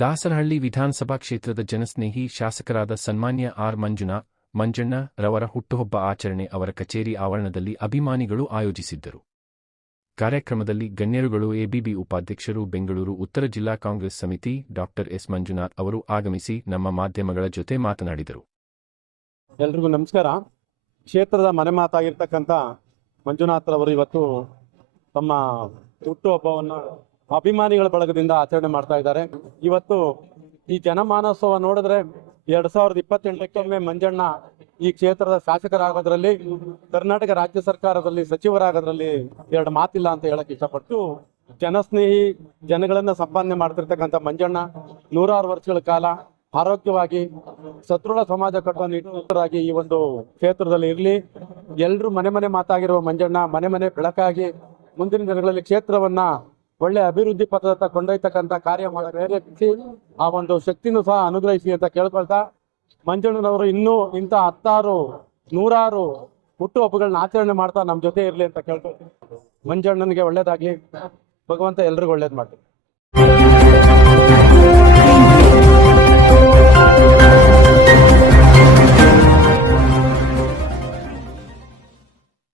ದಾಸರಹಳ್ಳಿ ವಿಧಾನಸಭಾ ಕ್ಷೇತ್ರದ ಜನಸ್ನೇಹಿ ಶಾಸಕರಾದ ಸನ್ಮಾನ್ಯ ಆರ್. ಮಂಜಣ್ಣ ರವರ ಹುಟ್ಟುಹಬ್ಬ ಆಚರಣೆ ಅವರ ಕಚೇರಿ ಆವರಣದಲ್ಲಿ ಅಭಿಮಾನಿಗಳು ಆಯೋಜಿಸಿದ್ದರು. ಕಾರ್ಯಕ್ರಮದಲ್ಲಿ ಗಣ್ಯರುಗಳು, ಎಬಿಬಿ ಉಪಾಧ್ಯಕ್ಷರು, ಬೆಂಗಳೂರು ಉತ್ತರ ಜಿಲ್ಲಾ ಕಾಂಗ್ರೆಸ್ ಸಮಿತಿ ಡಾ. ಎಸ್. ಮಂಜುನಾಥ್ ಅವರು ಆಗಮಿಸಿ ನಮ್ಮ ಮಾಧ್ಯಮಗಳ ಜೊತೆ ಮಾತನಾಡಿದರು. ಎಲ್ರಿಗೂ ನಮಸ್ಕಾರ. ಕ್ಷೇತ್ರದ ಮನೆ ಮಾತಾಗಿರ್ತಕ್ಕಂಥ ಮಂಜುನಾಥ್ರವರು ಇವತ್ತು ತಮ್ಮ ಹುಟ್ಟುಹಬ್ಬವನ್ನು ಅಭಿಮಾನಿಗಳ ಬಳಗದಿಂದ ಆಚರಣೆ ಮಾಡ್ತಾ ಇದ್ದಾರೆ. ಇವತ್ತು ಈ ಜನಮಾನೋತ್ಸವ ನೋಡಿದ್ರೆ 2028 ಮಂಜಣ್ಣ ಈ ಕ್ಷೇತ್ರದ ಶಾಸಕರಾಗೋದ್ರಲ್ಲಿ, ಕರ್ನಾಟಕ ರಾಜ್ಯ ಸರ್ಕಾರದಲ್ಲಿ ಸಚಿವರಾಗೋದ್ರಲ್ಲಿ ಎರಡು ಮಾತಿಲ್ಲ ಅಂತ ಹೇಳಕ್ ಇಷ್ಟಪಟ್ಟು, ಜನಸ್ನೇಹಿ ಜನಗಳನ್ನ ಸಂಪಾದನೆ ಮಾಡ್ತಿರ್ತಕ್ಕಂಥ ಮಂಜಣ್ಣ 106 ವರ್ಷಗಳ ಕಾಲ ಆರೋಗ್ಯವಾಗಿ ಸದೃಢ ಸಮಾಜ ಕಟ್ಟುವ ನಿಟ್ಟಿನರಾಗಿ ಈ ಒಂದು ಕ್ಷೇತ್ರದಲ್ಲಿ ಇರಲಿ. ಎಲ್ಲರೂ ಮನೆ ಮಾತಾಗಿರುವ ಮಂಜಣ್ಣ ಮನೆ ಬೆಳಕಾಗಿ ಮುಂದಿನ ದಿನಗಳಲ್ಲಿ ಕ್ಷೇತ್ರವನ್ನ ಒಳ್ಳೆ ಅಭಿವೃದ್ಧಿ ಪಥದತ್ತ ಕೊಂಡೊಯ್ತಕ್ಕಂಥ ಕಾರ್ಯ ಪ್ರೇರೇಪಿಸಿ ಆ ಒಂದು ಶಕ್ತಿನೂ ಸಹ ಅನುಗ್ರಹಿಸಿ ಅಂತ ಕೇಳ್ಕೊಳ್ತಾ, ಮಂಜಣ್ಣನವರು ಇನ್ನೂ ಇಂಥ 106 ಹುಟ್ಟುಹಬ್ಬಗಳನ್ನ ಆಚರಣೆ ಮಾಡ್ತಾ ನಮ್ಮ ಜೊತೆ ಇರಲಿ ಅಂತ ಕೇಳ್ಕೊಳ್ತೀನಿ. ಮಂಜಣ್ಣನಿಗೆ ಒಳ್ಳೇದಾಗ್ಲಿ, ಭಗವಂತ ಎಲ್ರಿಗೂ ಒಳ್ಳೇದು ಮಾಡ್ಲಿ.